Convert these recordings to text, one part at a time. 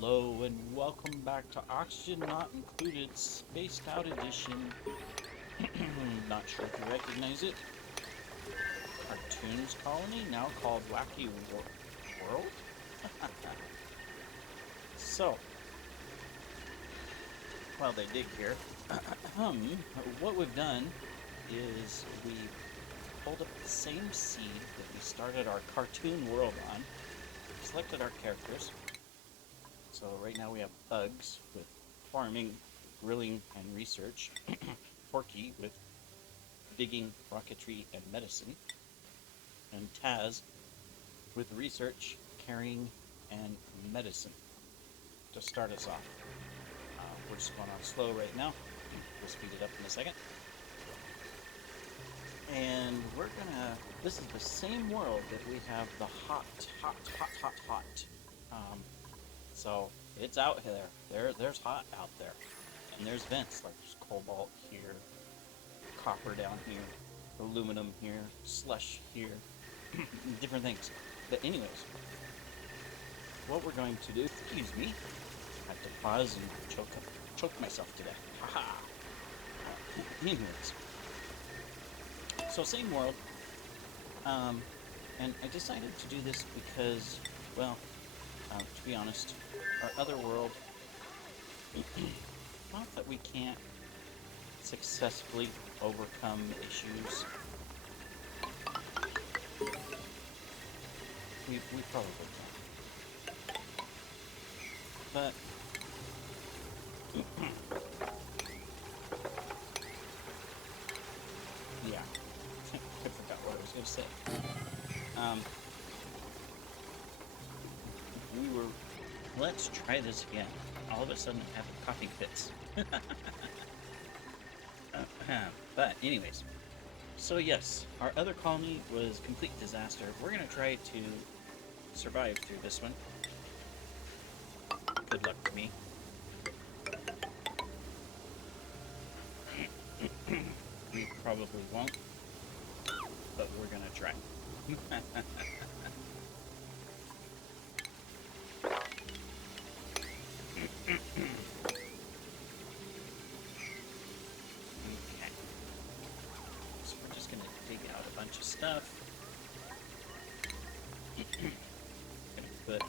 Hello and welcome back to Oxygen Not Included Spaced Out Edition. Not sure if you recognize it. Cartoons Colony, now called Wacky World? So, while they dig here, what we've done is we pulled up the same seed that we started our cartoon world on, selected our characters. So right now we have Bugs with farming, grilling, and research. Porky with digging, rocketry, and medicine. And Taz with research, carrying, and medicine. To start us off. We're just going on slow right now. We'll speed it up in a second. And we're gonna, this is the same world that we have the hot. So it's out there's hot out there. And there's vents, like there's cobalt here, copper down here, aluminum here, slush here, different things. But anyways, what we're going to do, excuse me, I have to pause and choke myself to death. Haha. Anyways, so same world, and I decided to do this because, well, to be honest, our other world, not that we can't successfully overcome issues, we probably can, but yeah, I forgot what I was going to say. Let's try this again. All of a sudden I'm having coughing fits. But anyways, so yes, our other colony was complete disaster. We're going to try to survive through this one. Good luck to me. We probably won't, but we're going to try. Bunch of stuff. Gonna put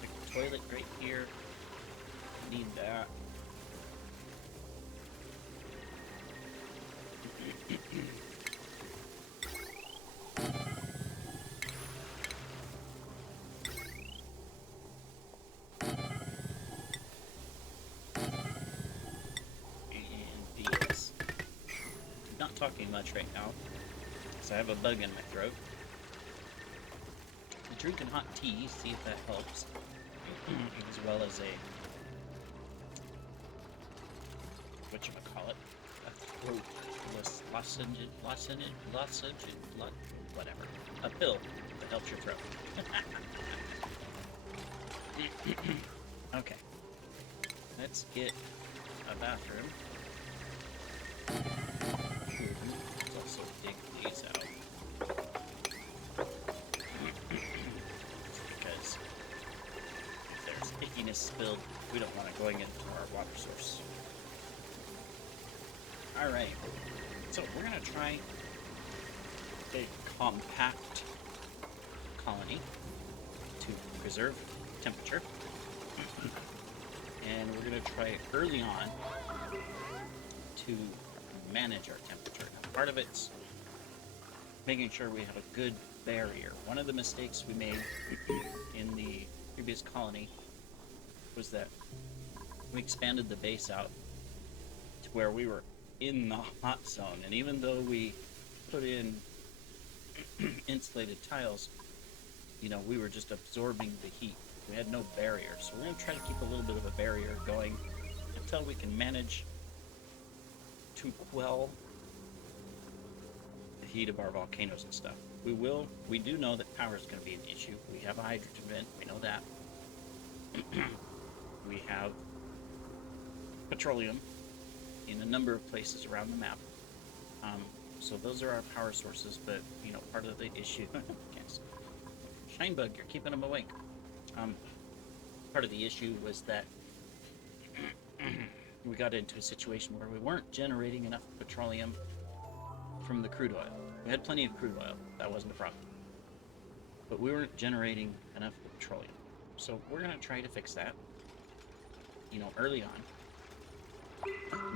the toilet right here. Need that. Not talking much right now, because I have a bug in my throat. I'm drinking hot tea, see if that helps, as well as a, whatchamacallit, a throat lozenge, whatever, a pill that helps your throat. Okay, let's get a bathroom. Let's also dig these out. Because if there's ickiness spilled, we don't want it going into our water source. Alright, so we're going to try a compact colony to preserve temperature. And we're going to try early on to manage our temperature. Now, part of it's making sure we have a good barrier. One of the mistakes we made in the previous colony was that we expanded the base out to where we were in the hot zone, and even though we put in insulated tiles, you know, we were just absorbing the heat. We had no barrier, so we're going to try to keep a little bit of a barrier going until we can manage to quell the heat of our volcanoes and stuff. We do know that power is going to be an issue. We have a hydrogen vent, we know that. We have petroleum in a number of places around the map. So those are our power sources, but part of the issue. Yes, Shinebug, you're keeping them awake. Um, Part of the issue was that we got into a situation where we weren't generating enough petroleum from the crude oil. We had plenty of crude oil. That wasn't a problem. But we weren't generating enough petroleum. So we're going to try to fix that, early on.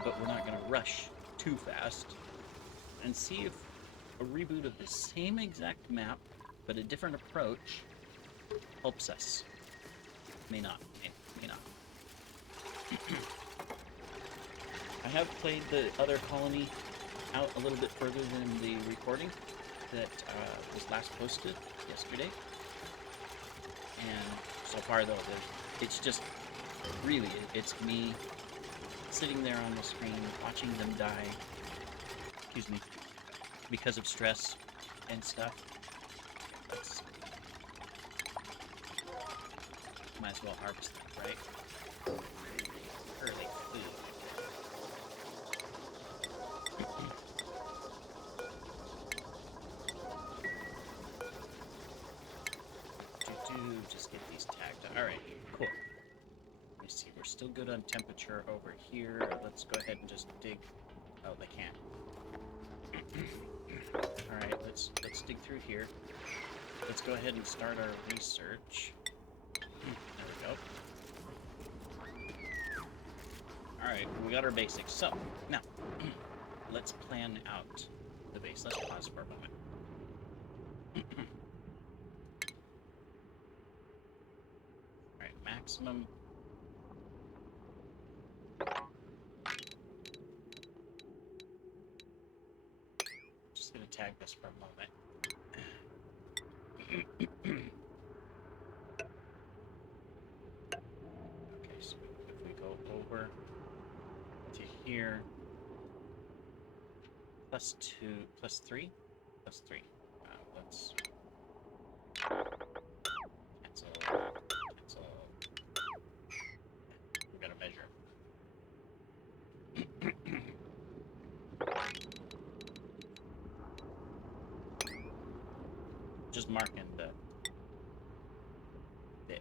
But we're not going to rush too fast, and see if a reboot of the same exact map, but a different approach, helps us. May not. May not. I have played the other colony out a little bit further than the recording that was last posted yesterday. And so far, though, it's just really, it's me sitting there on the screen watching them die, excuse me, because of stress and stuff. Might as well harvest them, right? Early food. Just get these tagged. Alright, cool. Let me see, we're still good on temperature over here. Let's go ahead and just dig. Oh, they can't. Alright, let's dig through here. Let's go ahead and start our research. There we go. Alright, we got our basics. So, now, let's plan out the base. Let's pause for a moment. Alright, maximum. Just gonna tag this for a moment. Okay, so if we go over to here, +2, +3, +3. Let's cancel. We gotta measure. Just marking the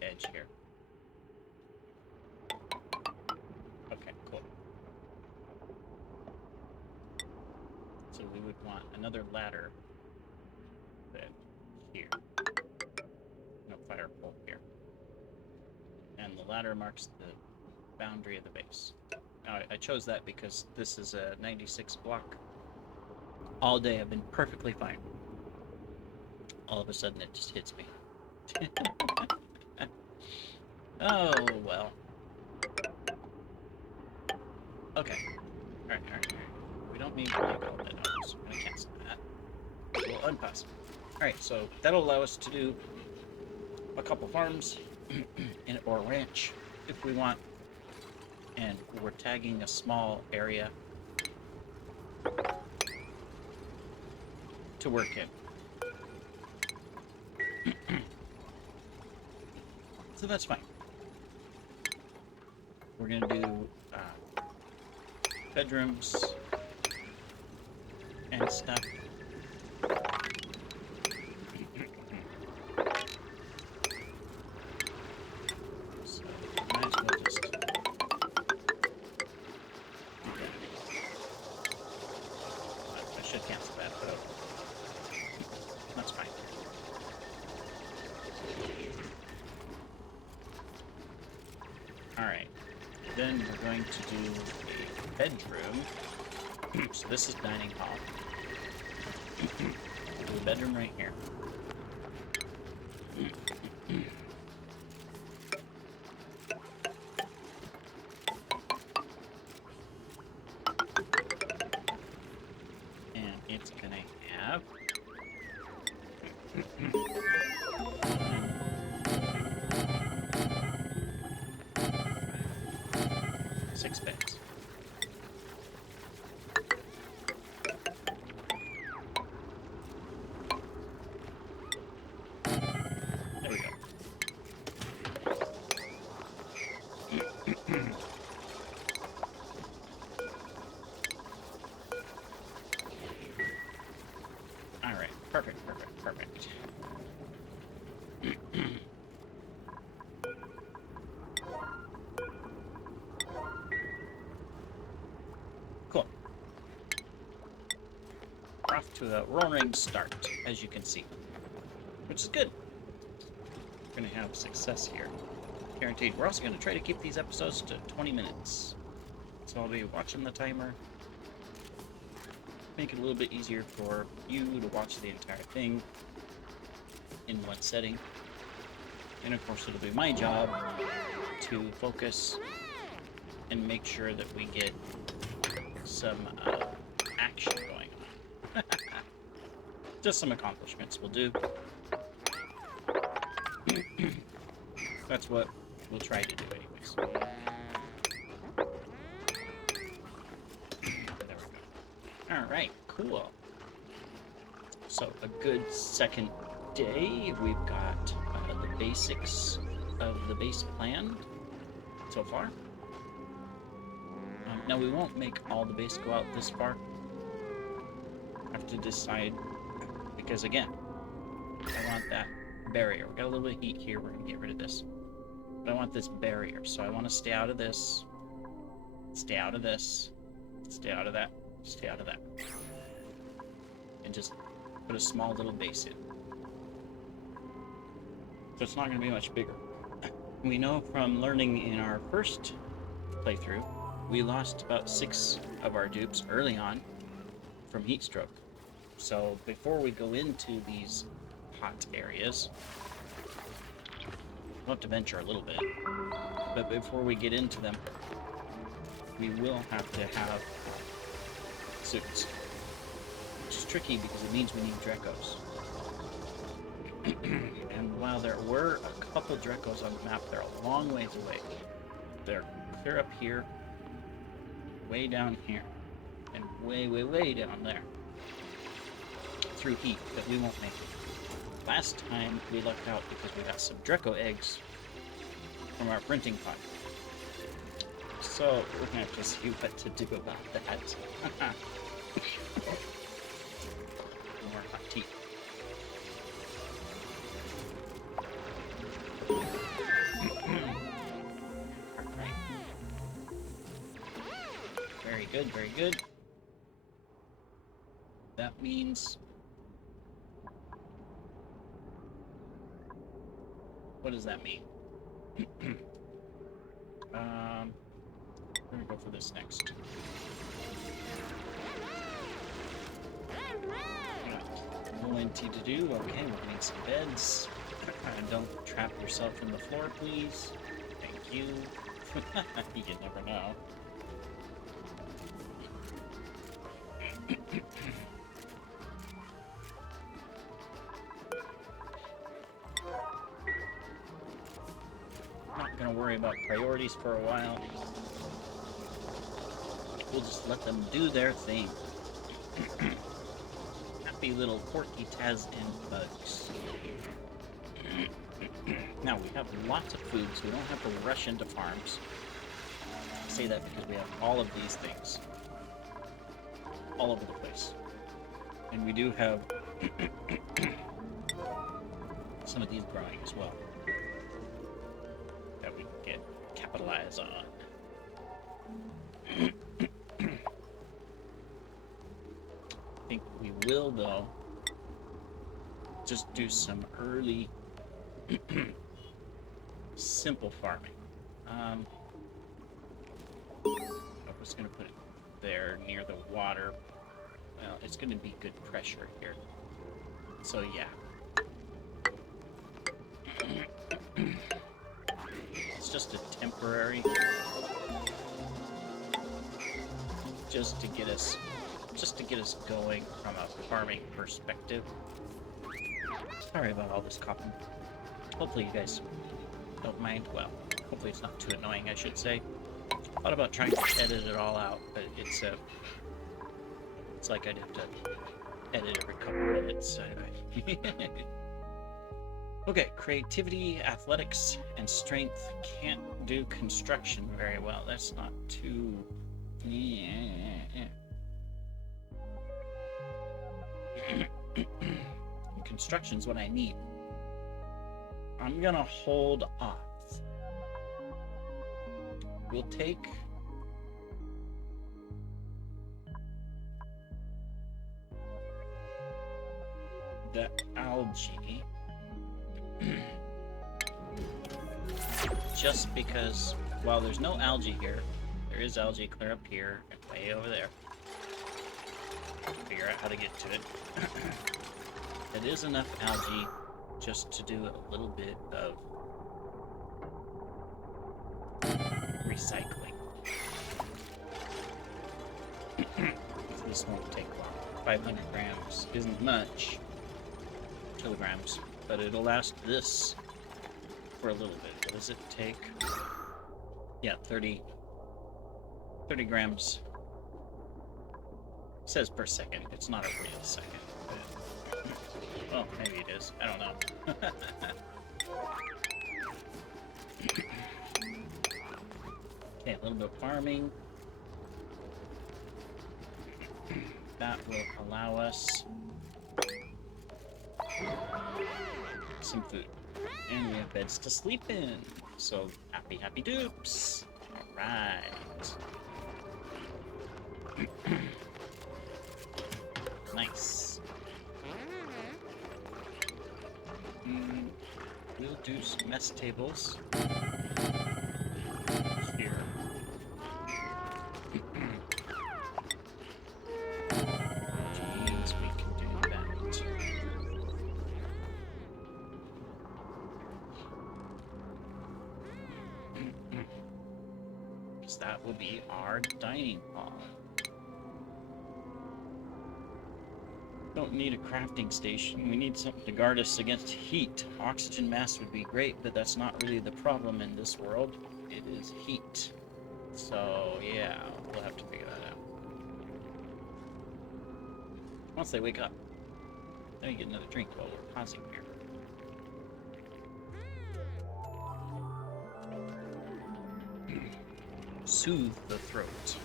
edge here. Okay, cool. So we would want another ladder here. No fire pole here. And the ladder marks the boundary of the base. Now, I chose that because this is a 96 block. All day I've been perfectly fine. All of a sudden it just hits me. Oh, well. Okay. Alright. We don't need to make all that up, so I'm going to cancel that. We'll unpause. Alright, so that'll allow us to do a couple farms or a ranch if we want. And we're tagging a small area to work in. So that's fine. We're going to do bedrooms and stuff. So might as well just do that. I should cancel that, but that's fine. Alright, then we're going to do a bedroom. So this is dining hall. We'll do a bedroom right here. And it's gonna have 6 beds. There we go. Cool. We're off to a roaring start, as you can see, which is good. We're going to have success here. Guaranteed. We're also going to try to keep these episodes to 20 minutes. So I'll be watching the timer. Make it a little bit easier for you to watch the entire thing in one setting. And of course, it'll be my job to focus and make sure that we get some action going on. Just some accomplishments will do. That's what we'll try to do anyways. There we go. Alright, cool. So, a good second day. We've got the basics of the base plan so far. Now, we won't make all the base go out this far. Have to decide, because again, I want that barrier. We got a little bit of heat here. We're going to get rid of this. But I want this barrier, so I want to stay out of this, stay out of this, stay out of that, stay out of that. And just put a small little base in. So it's not going to be much bigger. We know from learning in our first playthrough, we lost about 6 of our dupes early on from heat stroke. So before we go into these hot areas, we'll have to venture a little bit. But before we get into them, we will have to have suits. Which is tricky because it means we need Drekos. And while there were a couple Drekos on the map, they're a long ways away. They're clear up here, way down here, and way, way, way down there. Through heat that we won't make it. Last time we lucked out because we got some Dreko eggs from our printing pot. So we're gonna have to see what to do about that. More hot tea. Alright. Very good, very good. That means... What does that mean? We're gonna go for this next. Plenty to do. Okay, we're getting some beds. Don't trap yourself in the floor, please. Thank you. You never know. Not gonna worry about priorities for a while. We'll just let them do their thing. Happy little porky Taz and bugs. Now we have lots of foods. We don't have to rush into farms. I say that because we have all of these things all over the place. And we do have some of these growing as well that we can capitalize on. I think we will, though, just do some early simple farming. I was going to put it there near the water. Well, it's going to be good pressure here. So, yeah. It's just a temporary. Just to get us going from a farming perspective. Sorry about all this coughing. Hopefully you guys don't mind. Well, hopefully it's not too annoying, I should say. Thought about trying to edit it all out, but it's like I'd have to edit every couple minutes anyway. Okay, creativity, athletics, and strength can't do construction very well. That's not too... Construction's what I need. I'm gonna hold off. We'll take the algae just because while there's no algae here, there is algae clear up here and way over there. Figure out how to get to it. It is enough algae just to do a little bit of recycling. This won't take long. 500 grams isn't much, kilograms, but it'll last this for a little bit. What does it take? Yeah, 30 grams. It says per second. It's not a real second. Well, maybe it is. I don't know. Okay, a little bit of farming. That will allow us some food. And we have beds to sleep in. So, happy, happy dupes. Alright. Nice. We'll do some mess tables here. Jeez, we can do that. Because that will be our dining hall. Don't need a crafting station. We need something to guard us against heat. Oxygen mask would be great, but that's not really the problem in this world. It is heat. So, yeah, we'll have to figure that out. Once they wake up. Let me get another drink while we're pausing here. Soothe the throat.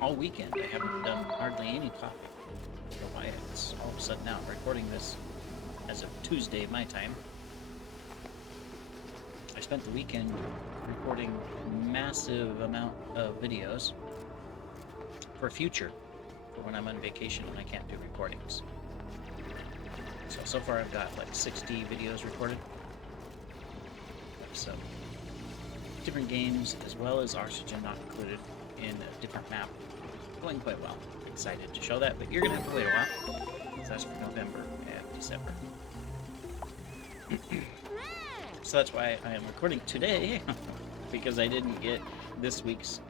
All weekend, I haven't done hardly any coffee. I don't know why it's all of a sudden now. I'm recording this as of Tuesday, my time. I spent the weekend recording massive amount of videos for future, for when I'm on vacation and I can't do recordings. So far I've got like 60 videos recorded. So, different games as well as Oxygen not included in a different map. Going quite well. Excited to show that, but you're gonna have to wait a while. Because that's for November and December. So that's why I am recording today, because I didn't get this week's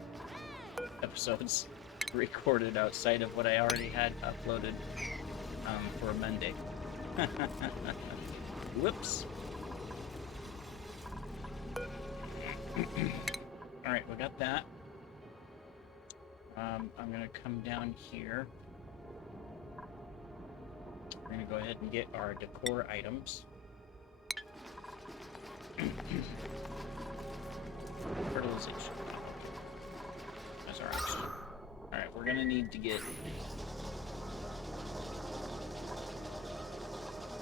episodes recorded outside of what I already had uploaded for Monday. Whoops. Alright, we got that. I'm going to come down here. We're going to go ahead and get our decor items. Fertilization. That's our oxygen. Alright, we're going to need to get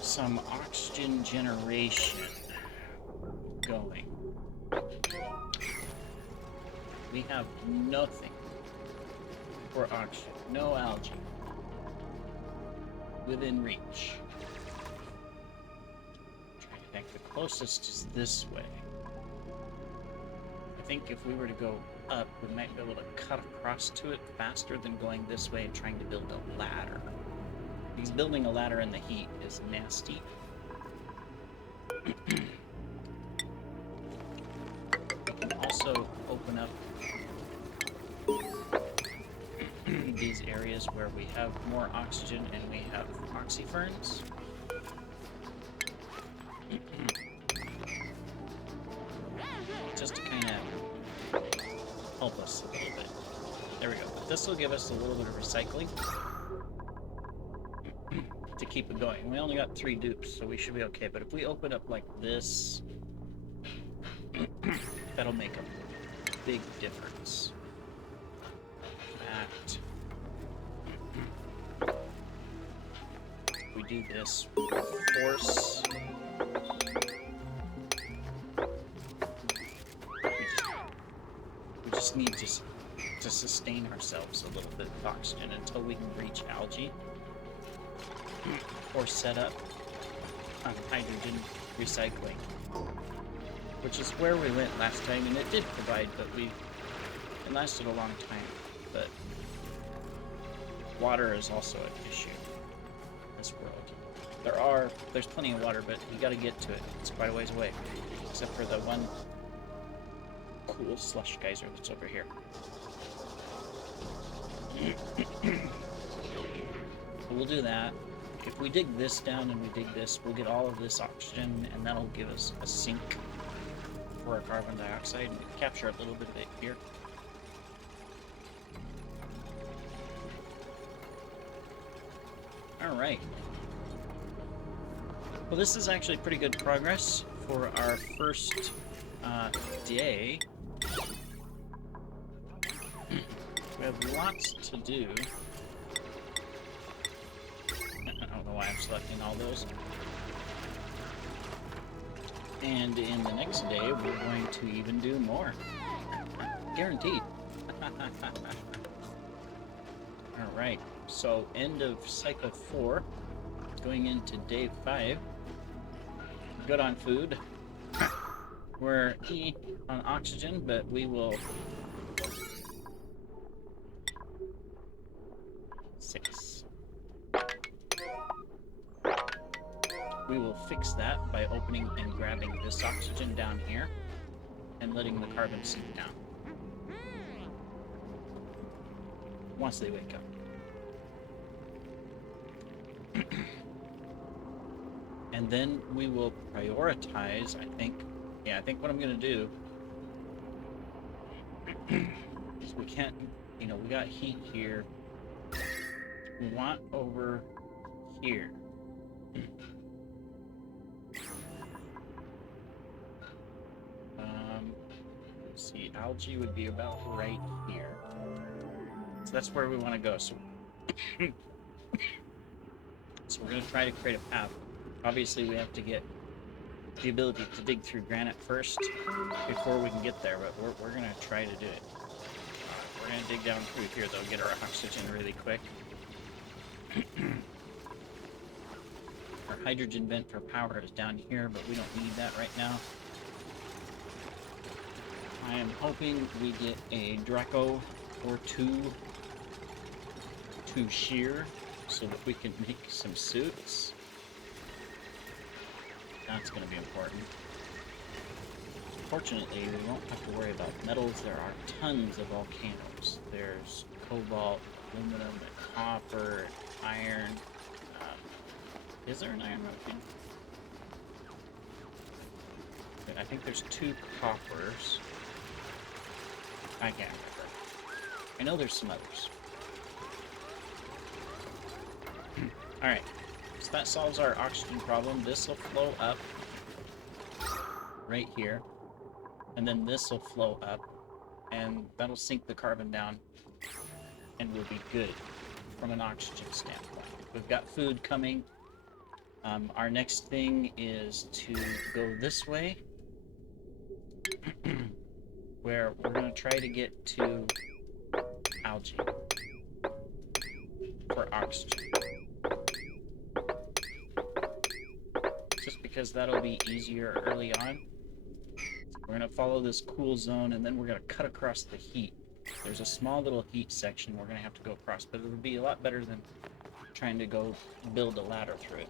some oxygen generation going. We have nothing for oxygen, no algae within reach. I'm trying to think, the closest is this way. I think if we were to go up, we might be able to cut across to it faster than going this way and trying to build a ladder. Because building a ladder in the heat is nasty. We can also open up these areas where we have more oxygen and we have oxyferns. Just to kind of help us a little bit. There we go. This will give us a little bit of recycling to keep it going. We only got 3 dupes, so we should be okay. But if we open up like this, that'll make a big difference. In fact, do this, we will force... We just need to sustain ourselves a little bit with oxygen until we can reach algae or set up hydrogen recycling, which is where we went last time, and it did provide, but it lasted a long time. But water is also an issue in this world. There's plenty of water, but you got to get to it. It's quite a ways away, except for the one cool slush geyser that's over here. So we'll do that. If we dig this down and we dig this, we'll get all of this oxygen, and that'll give us a sink for our carbon dioxide, and capture a little bit of it here. Alright. Well, this is actually pretty good progress for our first day. We have lots to do. I don't know why I'm selecting all those. And in the next day, we're going to even do more. Guaranteed. Alright, so end of cycle 4. Going into day 5. Good on food. We're E on oxygen, but we will... 6. We will fix that by opening and grabbing this oxygen down here and letting the carbon sink down once they wake up. And then we will prioritize, I think what I'm going to do is we can't, we got heat here. We want over here. Let's see, algae would be about right here. So that's where we want to go. So we're going to try to create a path. Obviously, we have to get the ability to dig through granite first before we can get there, but we're going to try to do it. We're going to dig down through here, though, get our oxygen really quick. Our hydrogen vent for power is down here, but we don't need that right now. I am hoping we get a Draco or two to shear so that we can make some suits. That's going to be important. Fortunately, we won't have to worry about metals. There are tons of volcanoes. There's cobalt, aluminum, and copper, and iron. Is there an iron volcano? I think there's 2 coppers. I can't remember. I know there's some others. Alright, so that solves our oxygen problem. This will flow up right here, and then this will flow up, and that'll sink the carbon down, and we'll be good from an oxygen standpoint. We've got food coming. Our next thing is to go this way, where we're going to try to get to algae for oxygen. Just because that'll be easier early on. We're going to follow this cool zone, and then we're going to cut across the heat. There's a small little heat section we're going to have to go across, but it'll be a lot better than trying to go build a ladder through it.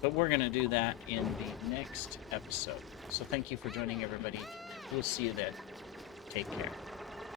But we're going to do that in the next episode. So thank you for joining, everybody. We'll see you then. Take care.